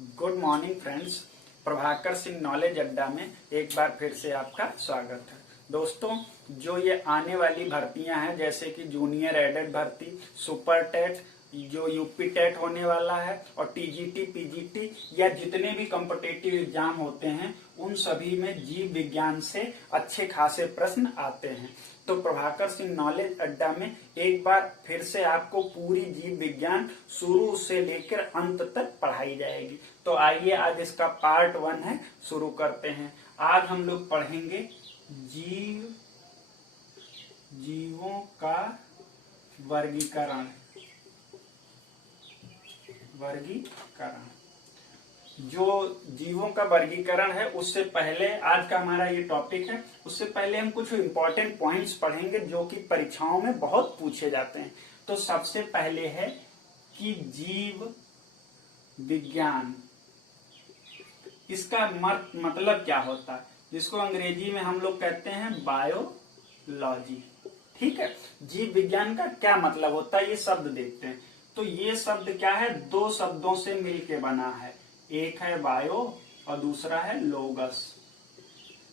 Good morning friends. Prabhakar Singh knowledge अड्डा में एक बार फिर से आपका स्वागत है। दोस्तों, जो ये आने वाली भर्तियां हैं जैसे कि जूनियर एडेड भर्ती, सुपर टेट, जो यूपी टेट होने वाला है और टीजीटी, पीजीटी या जितने भी कॉम्पिटिटिव एग्जाम होते हैं उन सभी में जीव विज्ञान से अच्छे खासे प्रश्न आते हैं। तो प्रभाकर सिंह नॉलेज अड्डा में एक बार फिर से आपको पूरी जीव विज्ञान शुरू से लेकर अंत तक पढ़ाई जाएगी। तो आइए आज इसका पार्ट 1 है, शुरू करते हैं। आज हम लोग पढ़ेंगे जीवों का वर्गीकरण। जो जीवों का वर्गीकरण है उससे पहले, आज का हमारा ये टॉपिक है, उससे पहले हम कुछ इंपॉर्टेंट पॉइंट्स पढ़ेंगे जो कि परीक्षाओं में बहुत पूछे जाते हैं। तो सबसे पहले है कि जीव विज्ञान, इसका मतलब क्या होता है, जिसको अंग्रेजी में हम लोग कहते हैं बायोलॉजी। ठीक है, जीव विज्ञान का क्या मतलब होता है ये शब्द देखते हैं। तो ये शब्द क्या है, दो शब्दों से मिलके बना है, एक है बायो और दूसरा है लोगस।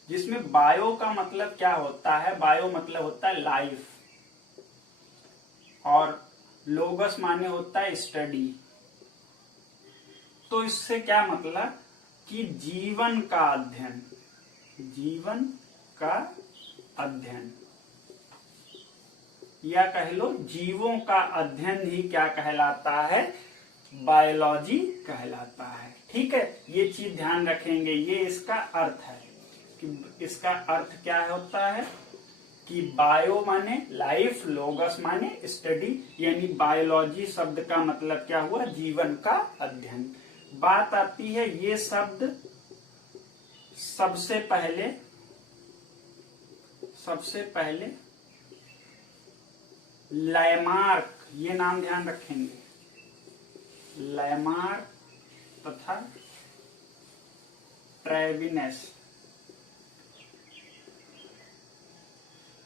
जिसमें बायो का मतलब क्या होता है, बायो मतलब होता है लाइफ और लोगस माने होता है स्टडी। तो इससे क्या मतलब कि जीवन का अध्ययन या कह लो जीवों का अध्ययन ही क्या कहलाता है, बायोलॉजी कहलाता है। ठीक है, ये चीज ध्यान रखेंगे। ये इसका अर्थ है कि इसका अर्थ क्या होता है कि बायो माने लाइफ, लोगस माने स्टडी, यानी बायोलॉजी शब्द का मतलब क्या हुआ, जीवन का अध्ययन। बात आती है ये शब्द सबसे पहले लैमार्क, ये नाम ध्यान रखेंगे, लैमार्क तथा ट्रेविनस,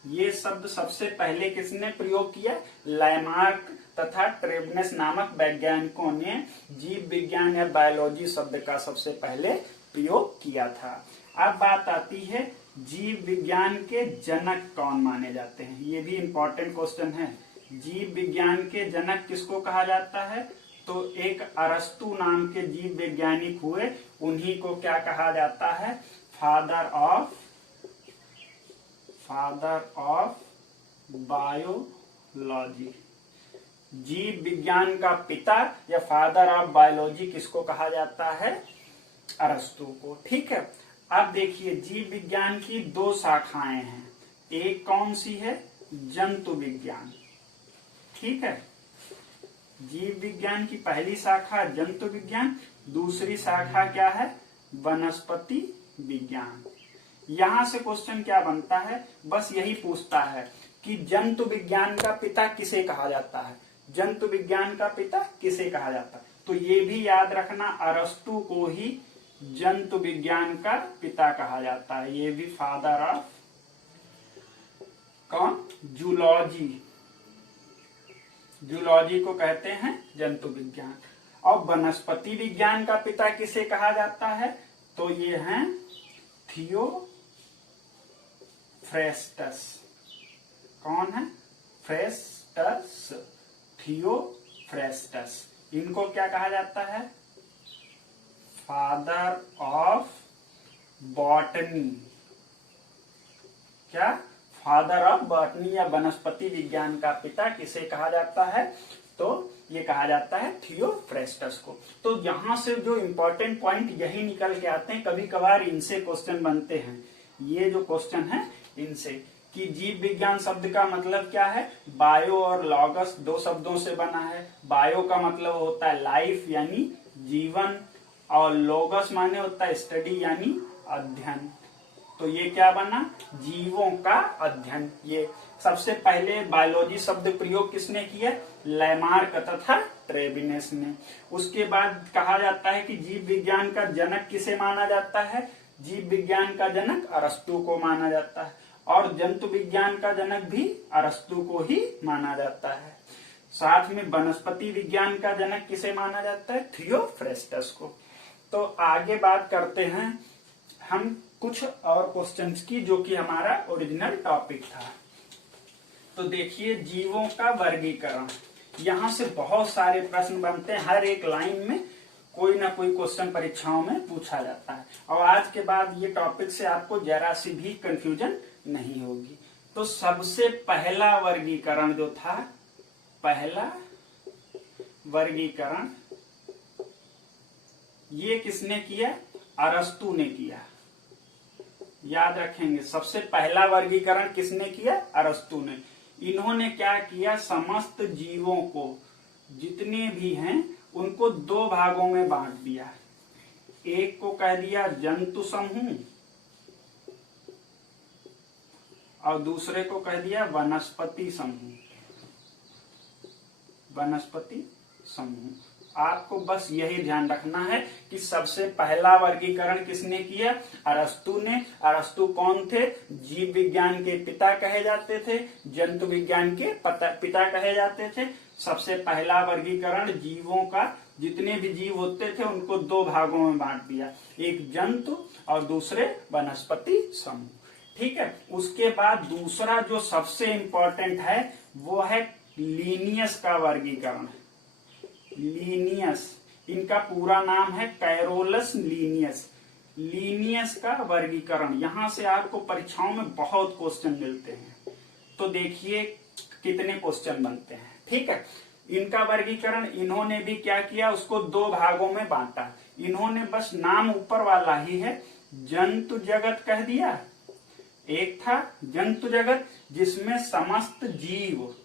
ये शब्द सबसे पहले किसने प्रयोग किया, लैमार्क तथा ट्रेविनस नामक वैज्ञानिकों ने जीव विज्ञान या बायोलॉजी शब्द का सबसे पहले प्रयोग किया था। अब बात आती है जीव विज्ञान के जनक कौन माने जाते हैं। ये भी इंपॉर्टेंट क्वेश्चन है। जीव विज्ञान के जनक किसको कहा जाता है, तो एक अरस्तु नाम के जीव वैज्ञानिक हुए, उन्हीं को क्या कहा जाता है, फादर ऑफ बायोलॉजी। जीव विज्ञान का पिता या फादर ऑफ बायोलॉजी किसको कहा जाता है, अरस्तु को। ठीक है, अब देखिए जीव विज्ञान की दो शाखाएं हैं। एक कौन सी है, जंतु विज्ञान। ठीक है, जीव विज्ञान की पहली शाखा जंतु विज्ञान, दूसरी शाखा क्या है, वनस्पति विज्ञान। यहां से क्वेश्चन क्या बनता है, बस यही पूछता है कि जंतु विज्ञान का पिता किसे कहा जाता है, जंतु विज्ञान का पिता किसे कहा जाता है। तो ये भी याद रखना, अरस्तु को ही जंतु विज्ञान का पिता कहा जाता है। ये भी फादर ऑफ कौन, जूलॉजी को कहते हैं जंतु विज्ञान। और वनस्पति विज्ञान का पिता किसे कहा जाता है, तो ये हैं थियोफ्रेस्टस। कौन है, थियोफ्रेस्टस। इनको क्या कहा जाता है, फादर ऑफ बॉटनी। क्या, फादर ऑफ बॉटनी या वनस्पति विज्ञान का पिता किसे कहा जाता है, तो ये कहा जाता है थियोफ्रेस्टस को। तो यहां से जो इंपॉर्टेंट पॉइंट यही निकल के आते हैं, कभी कभार इनसे क्वेश्चन बनते हैं। ये जो क्वेश्चन है इनसे कि जीव विज्ञान शब्द का मतलब क्या है, बायो और लॉगस दो शब्दों से बना है। बायो का मतलब होता है लाइफ यानी जीवन, और लोगस माने होता है स्टडी यानी अध्ययन। तो ये क्या बना, जीवों का अध्ययन। ये सबसे पहले बायोलॉजी शब्द प्रयोग किसने किया, लैमार्क तथा ट्रेविनस ने। उसके बाद कहा जाता है कि जीव विज्ञान का जनक किसे माना जाता है, जीव विज्ञान का जनक अरस्तु को माना जाता है, और जंतु विज्ञान का जनक भी अरस्तु को ही माना जाता है। साथ में वनस्पति विज्ञान का जनक किसे माना जाता है, थियोफ्रेस्टस को। तो आगे बात करते हैं हम कुछ और क्वेश्चंस की, जो कि हमारा ओरिजिनल टॉपिक था। तो देखिए, जीवों का वर्गीकरण। यहाँ से बहुत सारे प्रश्न बनते हैं, हर एक लाइन में कोई ना कोई क्वेश्चन परीक्षाओं में पूछा जाता है, और आज के बाद ये टॉपिक से आपको जरा सी भी कंफ्यूजन नहीं होगी। तो सबसे पहला वर्गीकरण जो था, पहला वर्गीकरण ये किसने किया? अरस्तु ने किया। याद रखेंगे, सबसे पहला वर्गीकरण किसने किया? अरस्तु ने। इन्होंने क्या किया? समस्त जीवों को, जितने भी हैं, उनको दो भागों में बांट दिया। एक को कह दिया जंतु समूह और दूसरे को कह दिया वनस्पति समूह। वनस्पति समूह। आपको बस यही ध्यान रखना है कि सबसे पहला वर्गीकरण किसने किया? अरस्तु ने। अरस्तु कौन थे? जीव विज्ञान के पिता कहे जाते थे, जंतु विज्ञान के पिता कहे जाते थे। सबसे पहला वर्गीकरण जीवों का, जितने भी जीव होते थे उनको दो भागों में बांट दिया, एक जंतु और दूसरे वनस्पति समूह। ठीक है। उसके बाद दूसरा जो सबसे इंपॉर्टेंट है वो है लीनियस का वर्गीकरण। लीनियस, इनका पूरा नाम है कैरोलस लीनियस। लीनियस का वर्गीकरण, यहां से आपको परीक्षाओं में बहुत क्वेश्चन मिलते हैं। तो देखिए कितने क्वेश्चन बनते हैं। ठीक है। इनका वर्गीकरण इन्होंने भी क्या किया? उसको दो भागों में बांटा। इन्होंने बस नाम ऊपर वाला ही है, जंतु जगत कह दिया। एक था जंतु जगत जिसमें समस्त जीव,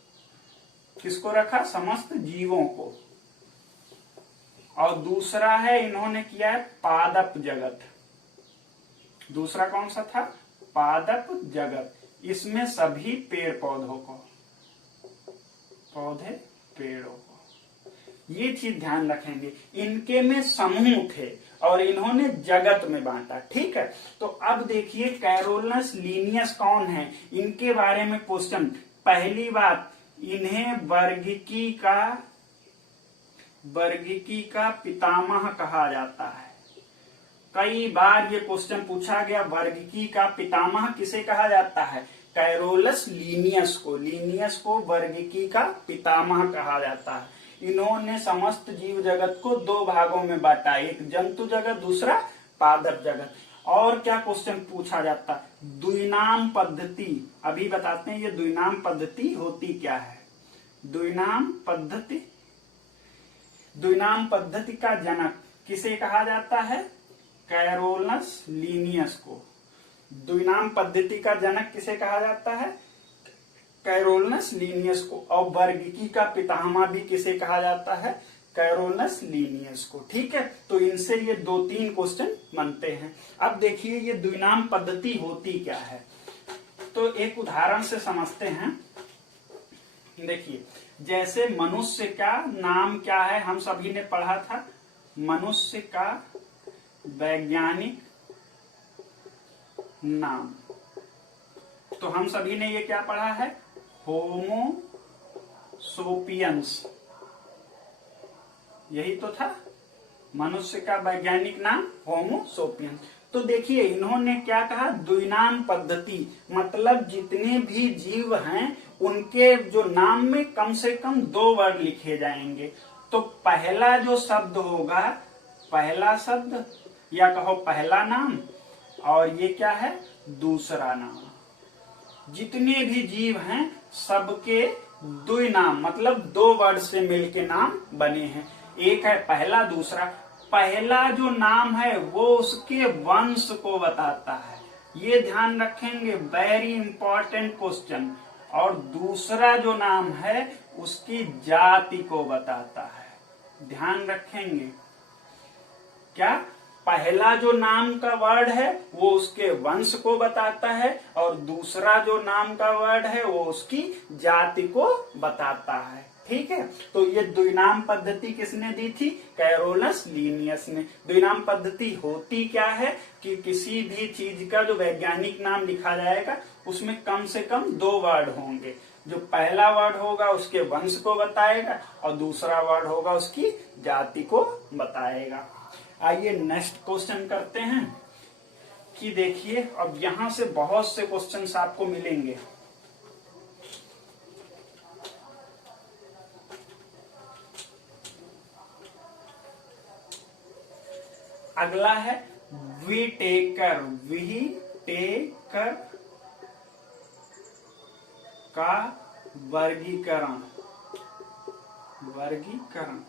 किसको रखा? समस्त जीवों को। और दूसरा है, इन्होंने किया है पादप जगत। दूसरा कौन सा था? पादप जगत। इसमें सभी पेड़ पौधों को, पौधे पेड़ों को। ये चीज ध्यान रखेंगे, इनके में समूह थे और इन्होंने जगत में बांटा। ठीक है। तो अब देखिए कैरोलस लीनियस कौन है, इनके बारे में क्वेश्चन। पहली बात, इन्हें वर्गीकी का पितामह कहा जाता है। कई बार ये क्वेश्चन पूछा गया, वर्गीकी का पितामह किसे कहा जाता है? कैरोलस लीनियस को। लीनियस को वर्गीकी का पितामह कहा जाता है। इन्होंने समस्त जीव जगत को दो भागों में बांटा, एक जंतु जगत, दूसरा पादप जगत। और क्या क्वेश्चन पूछा जाता? द्विनाम पद्धति। अभी बताते हैं ये द्विनाम पद्धति होती क्या है। द्विनाम पद्धति का जनक किसे कहा जाता है? कैरोलस लीनियस को। द्विनाम पद्धति का जनक किसे कहा जाता है? कैरोलस लीनियस को। और वर्गीकी का पितामह भी किसे कहा जाता है? कैरोलस लीनियस को। ठीक है। तो इनसे ये दो तीन क्वेश्चन बनते हैं। अब देखिए ये द्विनाम पद्धति होती क्या है, तो एक उदाहरण से समझते हैं। देखिए, जैसे मनुष्य का नाम क्या है, हम सभी ने पढ़ा था। मनुष्य का वैज्ञानिक नाम, तो हम सभी ने ये क्या पढ़ा है? होमो सोपियंस। यही तो था मनुष्य का वैज्ञानिक नाम, होमो सोपियंस। तो देखिए इन्होंने क्या कहा? द्विनाम पद्धति, मतलब जितने भी जीव हैं उनके जो नाम में कम से कम दो वर्ड लिखे जाएंगे। तो पहला जो शब्द होगा, पहला शब्द या कहो पहला नाम, और ये क्या है? दूसरा नाम। जितने भी जीव हैं सबके द्विनाम, मतलब दो वर्ड से मिलके नाम बने हैं। एक है पहला, दूसरा। पहला जो नाम है वो उसके वंश को बताता है, ये ध्यान रखेंगे, वेरी इंपॉर्टेंट क्वेश्चन। और दूसरा जो नाम है उसकी जाति को बताता है, ध्यान रखेंगे। क्या? पहला जो नाम का वर्ड है वो उसके वंश को बताता है और दूसरा जो नाम का वर्ड है वो उसकी जाति को बताता है। ठीक है। तो ये द्विनाम पद्धति किसने दी थी? कैरोलस लीनियस ने। द्विनाम पद्धति होती क्या है कि किसी भी चीज का जो वैज्ञानिक नाम लिखा जाएगा उसमें कम से कम दो वर्ड होंगे। जो पहला वर्ड होगा उसके वंश को बताएगा और दूसरा वर्ड होगा उसकी जाति को बताएगा। आइए नेक्स्ट क्वेश्चन करते हैं कि देखिए अब यहां से बहुत से क्वेश्चंस आपको मिलेंगे। अगला है विटेकर, विटेकर का वर्गीकरण, वर्गीकरण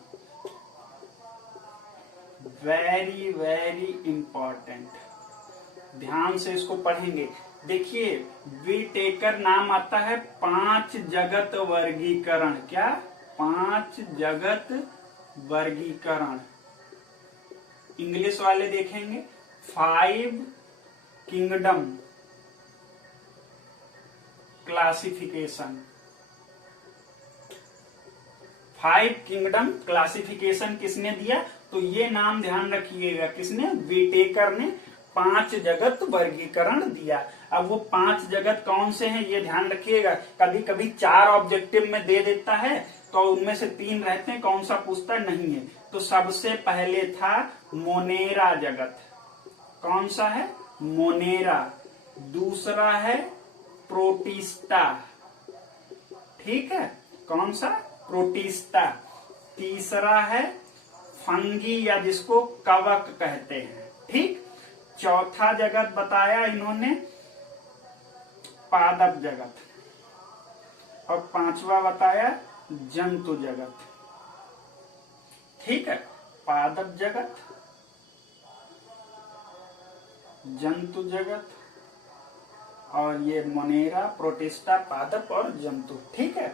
वेरी वेरी इंपॉर्टेंट, ध्यान से इसको पढ़ेंगे। देखिए विटेकर नाम आता है 5 जगत वर्गीकरण, क्या 5 जगत वर्गीकरण। इंग्लिश वाले देखेंगे 5 किंगडम क्लासिफिकेशन, 5 किंगडम क्लासिफिकेशन किसने दिया? तो ये नाम ध्यान रखिएगा, किसने? विटेकर ने 5 जगत वर्गीकरण दिया। अब वो 5 जगत कौन से हैं ये ध्यान रखिएगा। कभी कभी 4 ऑब्जेक्टिव में दे देता है तो उनमें से 3 रहते हैं, कौन सा पूछता नहीं है। तो सबसे पहले था मोनेरा जगत, कौन सा है? मोनेरा। दूसरा है प्रोटिस्टा, ठीक है, कौन सा? प्रोटिस्टा। तीसरा है फंगी या जिसको कवक कहते हैं, ठीक। चौथा जगत बताया इन्होंने पादप जगत, और 5वां बताया जंतु जगत, ठीक है। पादप जगत, जंतु जगत, और ये मोनेरा, प्रोटिस्टा, पादप और जंतु, ठीक है।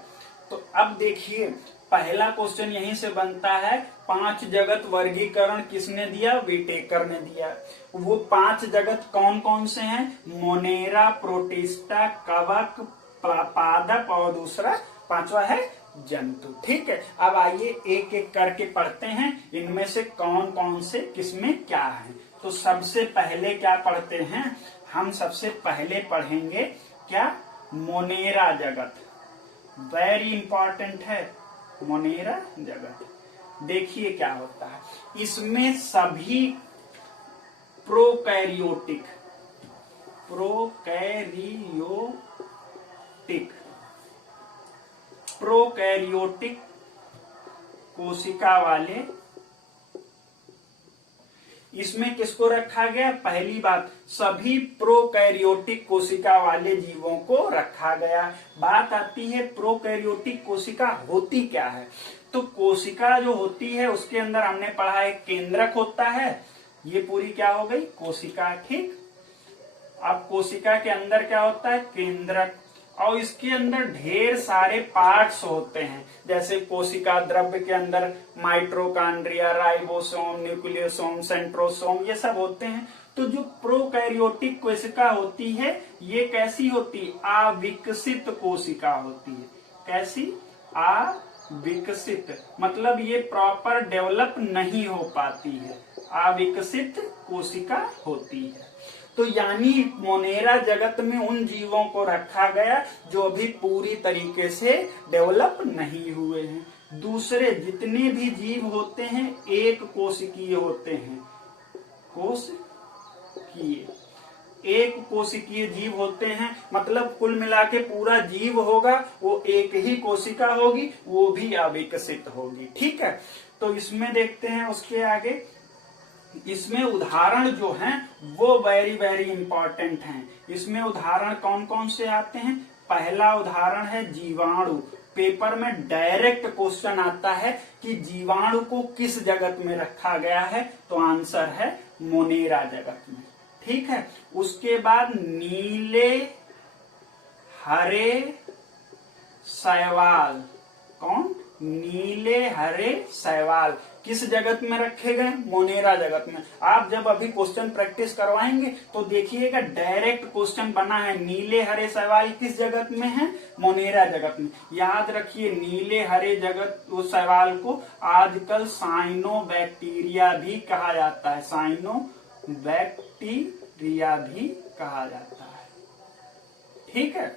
तो अब देखिए पहला क्वेश्चन यहीं से बनता है, 5 जगत वर्गीकरण किसने दिया? विटेकर ने दिया। वो 5 जगत कौन कौन से हैं? मोनेरा, प्रोटिस्टा, कवक, पादप और दूसरा 5वां है जंतु, ठीक है। अब आइए एक एक करके पढ़ते हैं, इनमें से कौन कौन से किसमें क्या है। तो सबसे पहले क्या पढ़ते हैं हम? सबसे पहले पढ़ेंगे क्या? मोनेरा जगत, वेरी इंपॉर्टेंट है मोनेरा जगत। देखिए क्या होता है, इसमें सभी प्रोकैरियोटिक, प्रोकैरियोटिक, प्रोकैरियोटिक कोशिका वाले, इसमें किसको रखा गया? पहली बात, सभी प्रोकैरियोटिक कोशिका वाले जीवों को रखा गया। बात आती है प्रोकैरियोटिक कोशिका होती क्या है। तो कोशिका जो होती है उसके अंदर हमने पढ़ा है केंद्रक होता है, ये पूरी क्या हो गई? कोशिका, ठीक। अब कोशिका के अंदर क्या होता है? केंद्रक, और इसके अंदर ढेर सारे पार्ट्स होते हैं, जैसे कोशिका द्रव्य के अंदर माइटोकॉन्ड्रिया, राइबोसोम, न्यूक्लियोसोम, सेंट्रोसोम, ये सब होते हैं। तो जो प्रोकैरियोटिक कोशिका होती है ये कैसी होती है? अविकसित कोशिका होती है। कैसी? अविकसित, मतलब ये प्रॉपर डेवलप नहीं हो पाती है, अविकसित कोशिका होती है। तो यानी मोनेरा जगत में उन जीवों को रखा गया जो अभी पूरी तरीके से डेवलप नहीं हुए हैं। दूसरे जितने भी जीव होते हैं एक कोशिकीय होते हैं, कोशिकीय, एक कोशिकीय जीव होते हैं, मतलब कुल मिला के पूरा जीव होगा वो एक ही कोशिका होगी, वो भी अविकसित होगी, ठीक है। तो इसमें देखते हैं उसके आगे, इसमें उदाहरण जो हैं वो वेरी वेरी इंपॉर्टेंट हैं। इसमें उदाहरण कौन कौन से आते हैं? पहला उदाहरण है जीवाणु। पेपर में डायरेक्ट क्वेश्चन आता है कि जीवाणु को किस जगत में रखा गया है, तो आंसर है मोनेरा जगत में, ठीक है। उसके बाद नीले हरे शैवाल, कौन? नीले हरे शैवाल किस जगत में रखे गए? मोनेरा जगत में। आप जब अभी क्वेश्चन प्रैक्टिस करवाएंगे तो देखिएगा डायरेक्ट क्वेश्चन बना है, नीले हरे शैवाल किस जगत में है? मोनेरा जगत में। याद रखिए नीले हरे जगत वो शैवाल को आजकल साइनोबैक्टीरिया भी कहा जाता है, साइनोबैक्टीरिया भी कहा जाता है, ठीक है।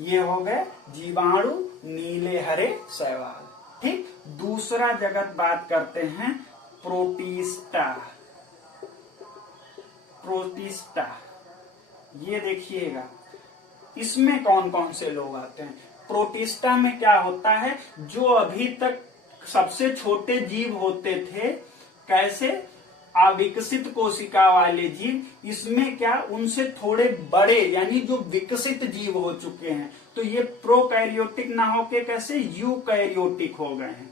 ये हो गए जीवाणु, नीले हरे शैवाल, ठीक। दूसरा जगत बात करते हैं प्रोटिस्टा, प्रोटिस्टा। ये देखिएगा इसमें कौन कौन से लोग आते हैं। प्रोटिस्टा में क्या होता है, जो अभी तक सबसे छोटे जीव होते थे, कैसे, अविकसित कोशिका वाले जीव, इसमें क्या उनसे थोड़े बड़े यानी जो विकसित जीव हो चुके हैं, तो ये प्रोकैरियोटिक ना होके कैसे यूकैरियोटिक हो गए हैं।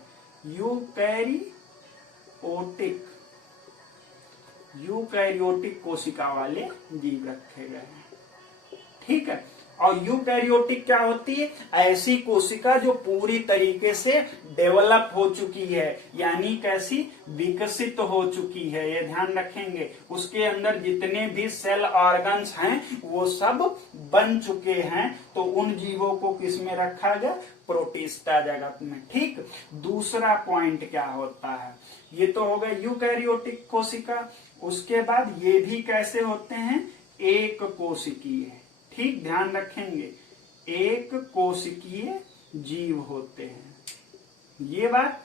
यूकैरियोटिक कोशिका वाले जीव रखे गए हैं। ठीक है। और यूकैरियोटिक क्या होती है, ऐसी कोशिका जो पूरी तरीके से डेवलप हो चुकी है, यानी कैसी, विकसित हो चुकी है। ये ध्यान रखेंगे, उसके अंदर जितने भी सेल ऑर्गन्स हैं वो सब बन चुके हैं। तो उन जीवों को किस में रखा गया, प्रोटिस्टा जगत में। ठीक। दूसरा पॉइंट क्या होता है, ये तो हो गया यूकैरियोटिक कोशिका। उसके बाद ये भी कैसे होते हैं, एक कोशिकीय। ठीक, ध्यान रखेंगे, एक कोशिकीय जीव होते हैं, ये बात।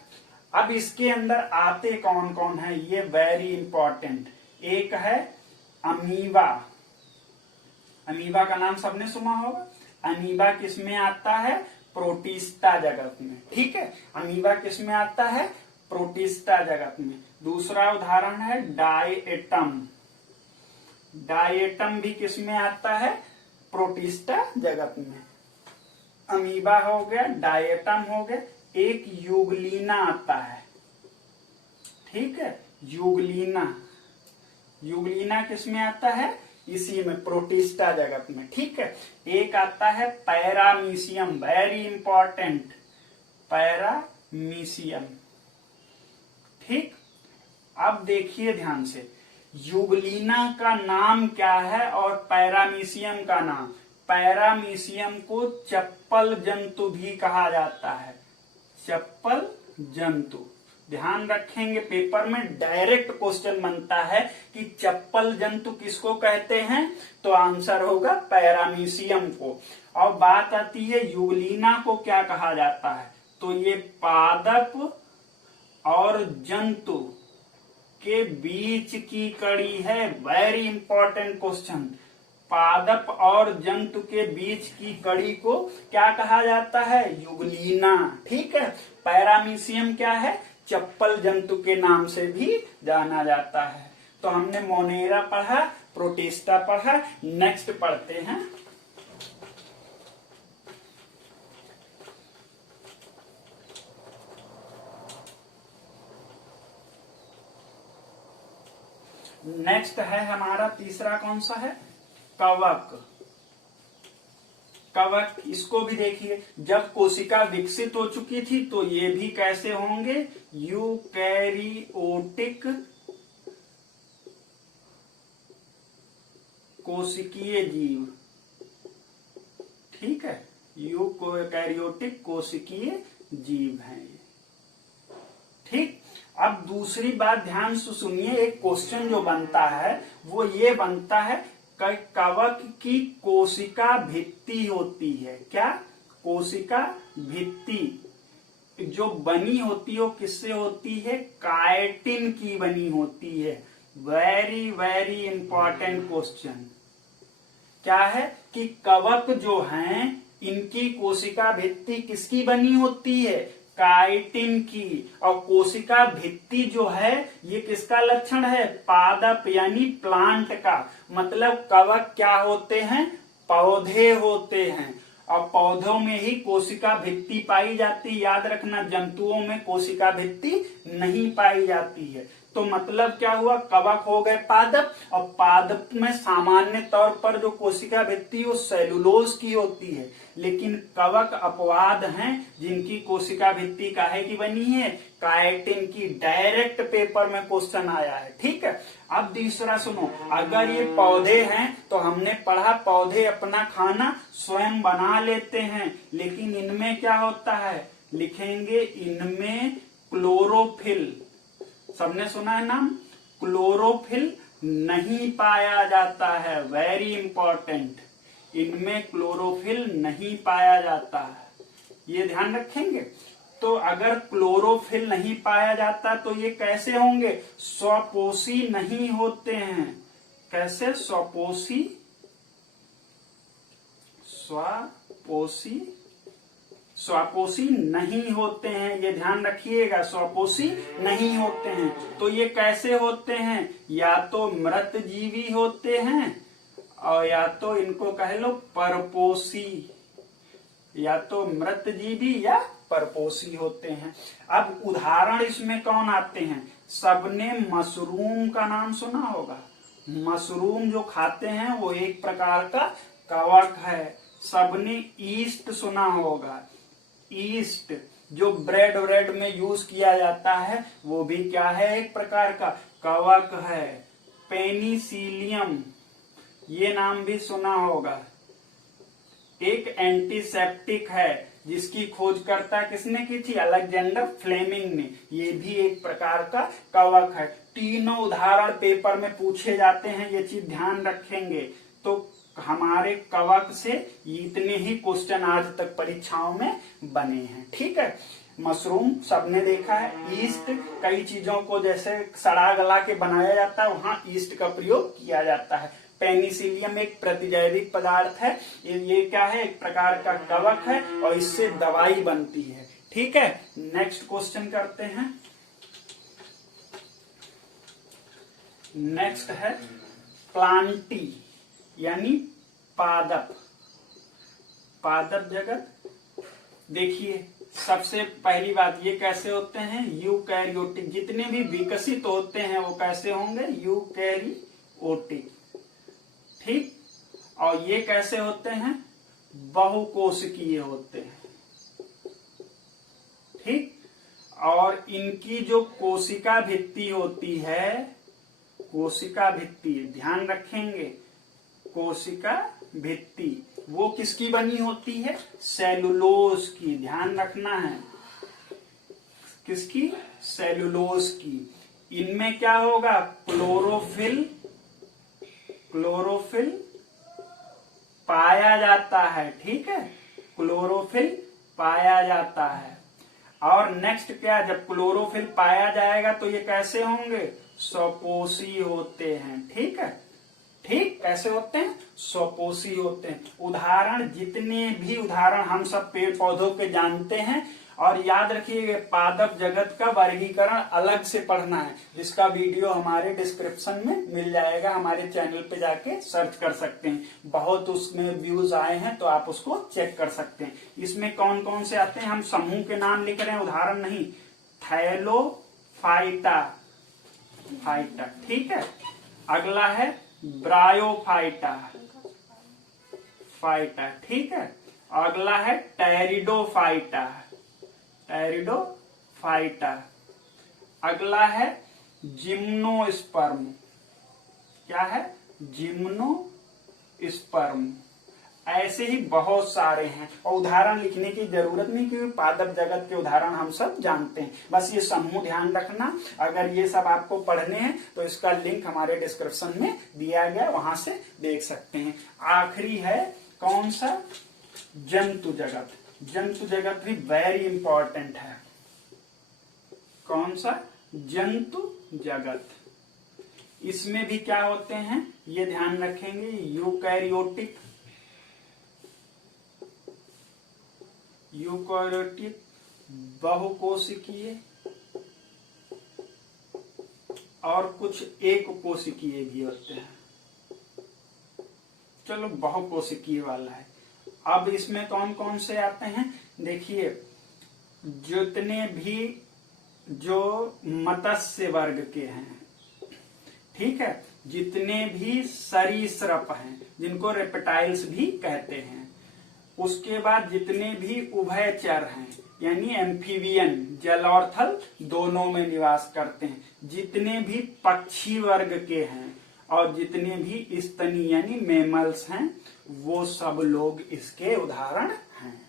अब इसके अंदर आते कौन कौन है, ये वेरी इंपॉर्टेंट। एक है अमीबा। अमीबा का नाम सबने सुना होगा। अमीबा किस में आता है, प्रोटिस्टा जगत में। ठीक है, अमीबा किस में आता है, प्रोटिस्टा जगत में। दूसरा उदाहरण है डायेटम। डायेटम भी किस में आता है, प्रोटिस्टा जगत में। अमीबा हो गया, डायेटम हो गया। एक यूग्लिना आता है। ठीक है, यूग्लिना। यूग्लिना किस में आता है, इसी में, प्रोटिस्टा जगत में। ठीक है। एक आता है पैरामीशियम, वेरी इंपॉर्टेंट, पैरामीशियम। ठीक। अब देखिए ध्यान से, यूग्लिना का नाम क्या है और पैरामीशियम का नाम। पैरामीशियम को चप्पल जंतु भी कहा जाता है, चप्पल जंतु। ध्यान रखेंगे, पेपर में डायरेक्ट क्वेश्चन बनता है कि चप्पल जंतु किसको कहते हैं, तो आंसर होगा पैरामीशियम को। और बात आती है यूग्लिना को क्या कहा जाता है, तो ये पादप और जंतु के बीच की कड़ी है। Very important question. पादप और जंतु के बीच की कड़ी को क्या कहा जाता है, यूग्लिना। ठीक है। पैरामीशियम क्या है, चप्पल जंतु के नाम से भी जाना जाता है। तो हमने मोनेरा पढ़ा, प्रोटिस्टा पढ़ा। नेक्स्ट पढ़ते हैं नेक्स्ट है हमारा तीसरा, कौन सा है, कवक। कवक, इसको भी देखिए, जब कोशिका विकसित हो चुकी थी तो ये भी कैसे होंगे, यूकैरियोटिक कोशिकीय जीव। ठीक है, यूकैरियोटिक कोशिकीय जीव हैं ये। ठीक। अब दूसरी बात ध्यान से सुनिए, एक क्वेश्चन जो बनता है वो ये बनता है कि कवक की कोशिका भित्ति होती है, क्या, कोशिका भित्ति जो बनी होती है वो किससे होती है, काइटिन की बनी होती है। Very very important question. क्या है कि कवक जो हैं इनकी कोशिका भित्ति किसकी बनी होती है, काइटिन की। और कोशिका भित्ति जो है ये किसका लक्षण है, पादप यानी प्लांट का। मतलब कवक क्या होते हैं, पौधे होते हैं। और पौधों में ही कोशिका भित्ति पाई जाती। याद रखना, जंतुओं में कोशिका भित्ति नहीं पाई जाती है। तो मतलब क्या हुआ, कवक हो गए पादप, और पादप में सामान्य तौर पर जो कोशिका भित्ति वो सेलुलोज की होती है, लेकिन कवक अपवाद हैं जिनकी कोशिका भित्ति काहे की बनी है, काइटिन की। डायरेक्ट पेपर में क्वेश्चन आया है। ठीक है। अब दूसरा सुनो, अगर ये पौधे हैं तो हमने पढ़ा पौधे अपना खाना स्वयं बना लेते हैं, लेकिन इनमें क्या होता है, लिखेंगे इनमें क्लोरोफिल, सबने सुना है नाम, क्लोरोफिल नहीं पाया जाता है। वेरी इंपॉर्टेंट, इनमें क्लोरोफिल नहीं पाया जाता है, ये ध्यान रखेंगे। तो अगर क्लोरोफिल नहीं पाया जाता तो ये कैसे होंगे, स्वपोषी नहीं होते हैं। कैसे स्वपोषी स्वपोषी नहीं होते हैं, ये ध्यान रखिएगा, स्वपोषी नहीं होते हैं। तो ये कैसे होते हैं? या तो मृत जीवी होते हैं और या तो इनको कह लो परपोषी, या तो मृत जीवी या परपोषी होते हैं। अब उदाहरण इसमें कौन आते हैं? सबने मशरूम का नाम सुना होगा। मशरूम जो खाते हैं वो एक प्रकार का कवक है। सबने ईस्ट सुना होगा। ईस्ट जो ब्रेड में यूज किया जाता है वो भी क्या है? एक प्रकार का कवक है। पेनिसिलियम ये नाम भी सुना होगा, एक एंटीसेप्टिक है जिसकी खोजकर्ता किसने की थी? अलेक्जेंडर फ्लेमिंग ने। ये भी एक प्रकार का कवक है। तीनों उदाहरण पेपर में पूछे जाते हैं, ये चीज ध्यान रखेंगे। तो हमारे कवक से इतने ही क्वेश्चन आज तक परीक्षाओं में बने हैं। ठीक है, मशरूम सबने देखा है। ईस्ट कई चीजों को जैसे सड़ा गला के बनाया जाता है, वहां ईस्ट का प्रयोग किया जाता है। पेनिसिलियम एक प्रतिजैविक पदार्थ है। ये क्या है? एक प्रकार का कवक है और इससे दवाई बनती है। ठीक है, नेक्स्ट क्वेश्चन करते हैं। नेक्स्ट है प्लांटी यानी पादप। पादप जगत देखिए, सबसे पहली बात ये कैसे होते हैं? यूकैरियोटिक। जितने भी विकसित होते हैं वो कैसे होंगे? यूकैरियोटिक। ठीक, और ये कैसे होते हैं? बहुकोशिकीय होते हैं। ठीक, और इनकी जो कोशिका भित्ति होती है, कोशिका भित्ति ध्यान रखेंगे, कोशिका भित्ति वो किसकी बनी होती है? सेलुलोज की। ध्यान रखना है, किसकी? सेलुलोज की। इनमें क्या होगा? क्लोरोफिल पाया जाता है। ठीक है, क्लोरोफिल पाया जाता है। और नेक्स्ट क्या? जब क्लोरोफिल पाया जाएगा तो ये कैसे होंगे? स्वपोषी होते हैं। ठीक है, ठीक, कैसे होते हैं? स्वपोषी होते हैं। उदाहरण जितने भी उदाहरण हम सब पेड़ पौधों के जानते हैं। और याद रखिए पादप जगत का वर्गीकरण अलग से पढ़ना है, जिसका वीडियो हमारे डिस्क्रिप्शन में मिल जाएगा। हमारे चैनल पे जाके सर्च कर सकते हैं, बहुत उसमें व्यूज आए हैं तो आप उसको चेक कर सकते हैं। इसमें कौन कौन से आते हैं? हम समूह के नाम लिख रहे हैं, उदाहरण नहीं। थैलोफाइटा, ठीक है। अगला है ब्रायोफाइटा, ठीक है। अगला है टेरिडोफाइटा। अगला है जिम्नोस्पर्म। क्या है? जिम्नोस्पर्म। ऐसे ही बहुत सारे हैं और उदाहरण लिखने की जरूरत नहीं, क्योंकि पादप जगत के उदाहरण हम सब जानते हैं। बस ये समूह ध्यान रखना। अगर ये सब आपको पढ़ने हैं तो इसका लिंक हमारे डिस्क्रिप्शन में दिया गया, वहां से देख सकते हैं। आखिरी है कौन सा? जंतु जगत। जंतु जगत भी वेरी इंपॉर्टेंट है। कौन सा? जंतु जगत। इसमें भी क्या होते हैं ये ध्यान रखेंगे। यूकैरियोटिक बहुकोशिकीय और कुछ एक कोशिकीय भी होते हैं। चलो बहुकोशिकीय वाला है। अब इसमें कौन कौन से आते हैं देखिए, जितने भी जो मत्स्य वर्ग के हैं, ठीक है, जितने भी सरीसृप हैं जिनको रेप्टाइल्स भी कहते हैं, उसके बाद जितने भी उभयचर हैं यानी एम्फीबियन, जल और थल दोनों में निवास करते हैं, जितने भी पक्षी वर्ग के हैं और जितने भी स्तनी यानी मेमल्स हैं, वो सब लोग इसके उदाहरण हैं।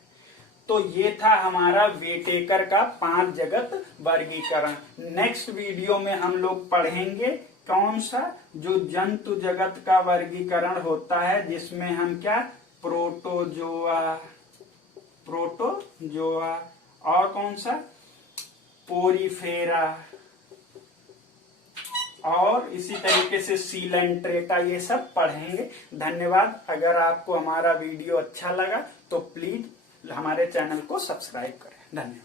तो ये था हमारा वेटेकर का 5 जगत वर्गीकरण। नेक्स्ट वीडियो में हम लोग पढ़ेंगे कौन सा? जो जंतु जगत का वर्गीकरण होता है, जिसमें हम क्या? प्रोटोजोआ और कौन सा? पोरीफेरा और इसी तरीके से सीलेंट्रेटा ये सब पढ़ेंगे। धन्यवाद। अगर आपको हमारा वीडियो अच्छा लगा तो प्लीज हमारे चैनल को सब्सक्राइब करें। धन्यवाद।